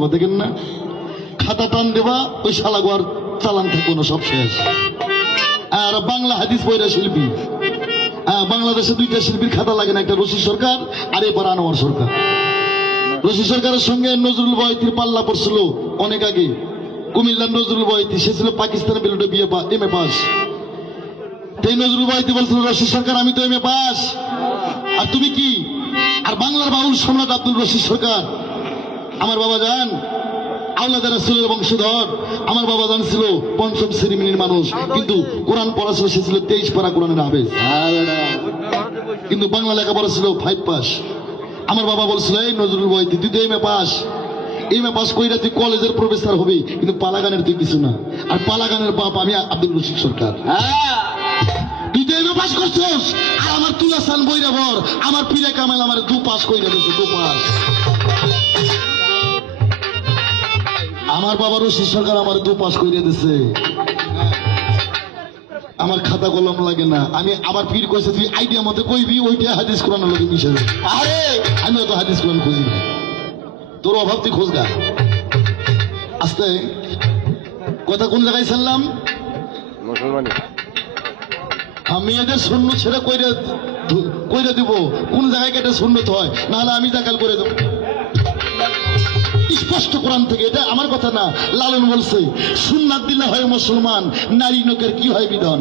দেখেন না, খাতা টান দেবা ওই শালাগোয়ার চালান থাকবো না, সব শেষ। আর বাংলা হাদিস বইরা শিল্পী, বাংলাদেশে দুইটা শিল্পীর খাতা লাগে না, একটা রশিদ সরকার আর এবার আনোয়ার সরকার। রশিদ সরকারের সঙ্গে নজরুল বয়তির পাল্লা পড়ছিল অনেক আগে। কুমিল্লার নজরুল বয়তি, সে ছিল পাকিস্তানের বিরুদ্ধে এম এ পাস। তাই নজরুল বয়তি বলছিল, রশিদ সরকার আমি তো এম এ পাস, আর তুমি কি? আর বাংলার বাউল সম্রাট আব্দুল রশিদ সরকার, আমার বাবা জান আওলাদ রাসূলের বংশধর, আমার বাবা জান ছিল পঞ্চম শ্রেণীর মানুষ, কিন্তু কোরআন পড়া ছিল, সে ছিল 23 পারা কোরআনের হাফেজ, কিন্তু বাংলা লেখাপড়া ছিল 5 পাস। আমার বাবা বলছিল, এই নজরুল বয়তি তুই তো M A pass, M A pass কইরা তুই কলেজের প্রফেসর হবি, কিন্তু পালাগানের তুই কিছু না। আর পালাগানের বাপ আমি আব্দুল রশিদ সরকার। তুই তো এম এ পাস করছস, আর আমার তুলাসান বইরা বর, আমার পীরে কামাল আমার 2 পাস কইরা দিয়েছে, 2 পাস। আমার বাবা রশিদ সরকার আমার 2 পাস করিয়ে দিছে, আমার খাতা কলম লাগে না। আমি আমার পীর কইছে তুই আইডিয়া মতে কইবি, ওইটা হাদিস কোরআন লাগে মিশে যাবে। আরে আমি তো হাদিস কোরআন খুঁজি না, তোর অভাব তুই খোঁজ গা। আস্তে কথা কোন জায়গায় ছাড়লাম? আমি এদের শূন্য ছেড়ে কইরা দিব, কোন জায়গায় কেটে শূন্যত হয়, নাহলে আমি জাকাল করে দেবো। স্পষ্ট কোরআন থেকে, এটা আমার কথা না, লালন বলছে, সুন্নাত দিলে হয় মুসলমান, নারী নোকের কি হয় বিধান,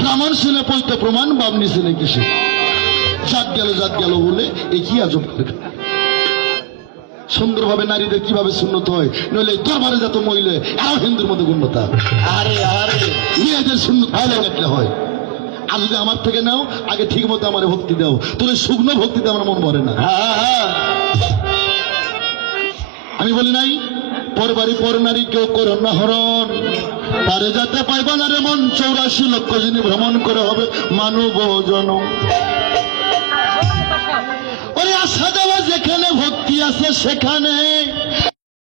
ব্রাহ্মণ শুনে পৈত প্রমাণ, বামনি শুনে কিসে, জাত গেল বলে এ কি আজব। সুন্দরভাবে নারীদের কিভাবে সুন্নত হয়, নইলে দরবারে যত মহিলা এরাও হিন্দুর মধ্যে গণ্যতা। আরে আরে মেয়েদের সুন্নত হয় হয়। আর যদি আমার থেকে নাও, আগে ঠিক মতো আমার ভক্তি দাও, তোর শুকনো ভক্তিতে আমার মন ভরে না। আমি বলি নাই, পরবারি পর নারী কেউ করো না হরণ, পারে যাতে পাইবা না রে মন, 84 লক্ষ যিনি ভ্রমণ করে হবে মানব জনম। ওরে আসা যাওয়া যেখানে ভক্তি আছে সেখানে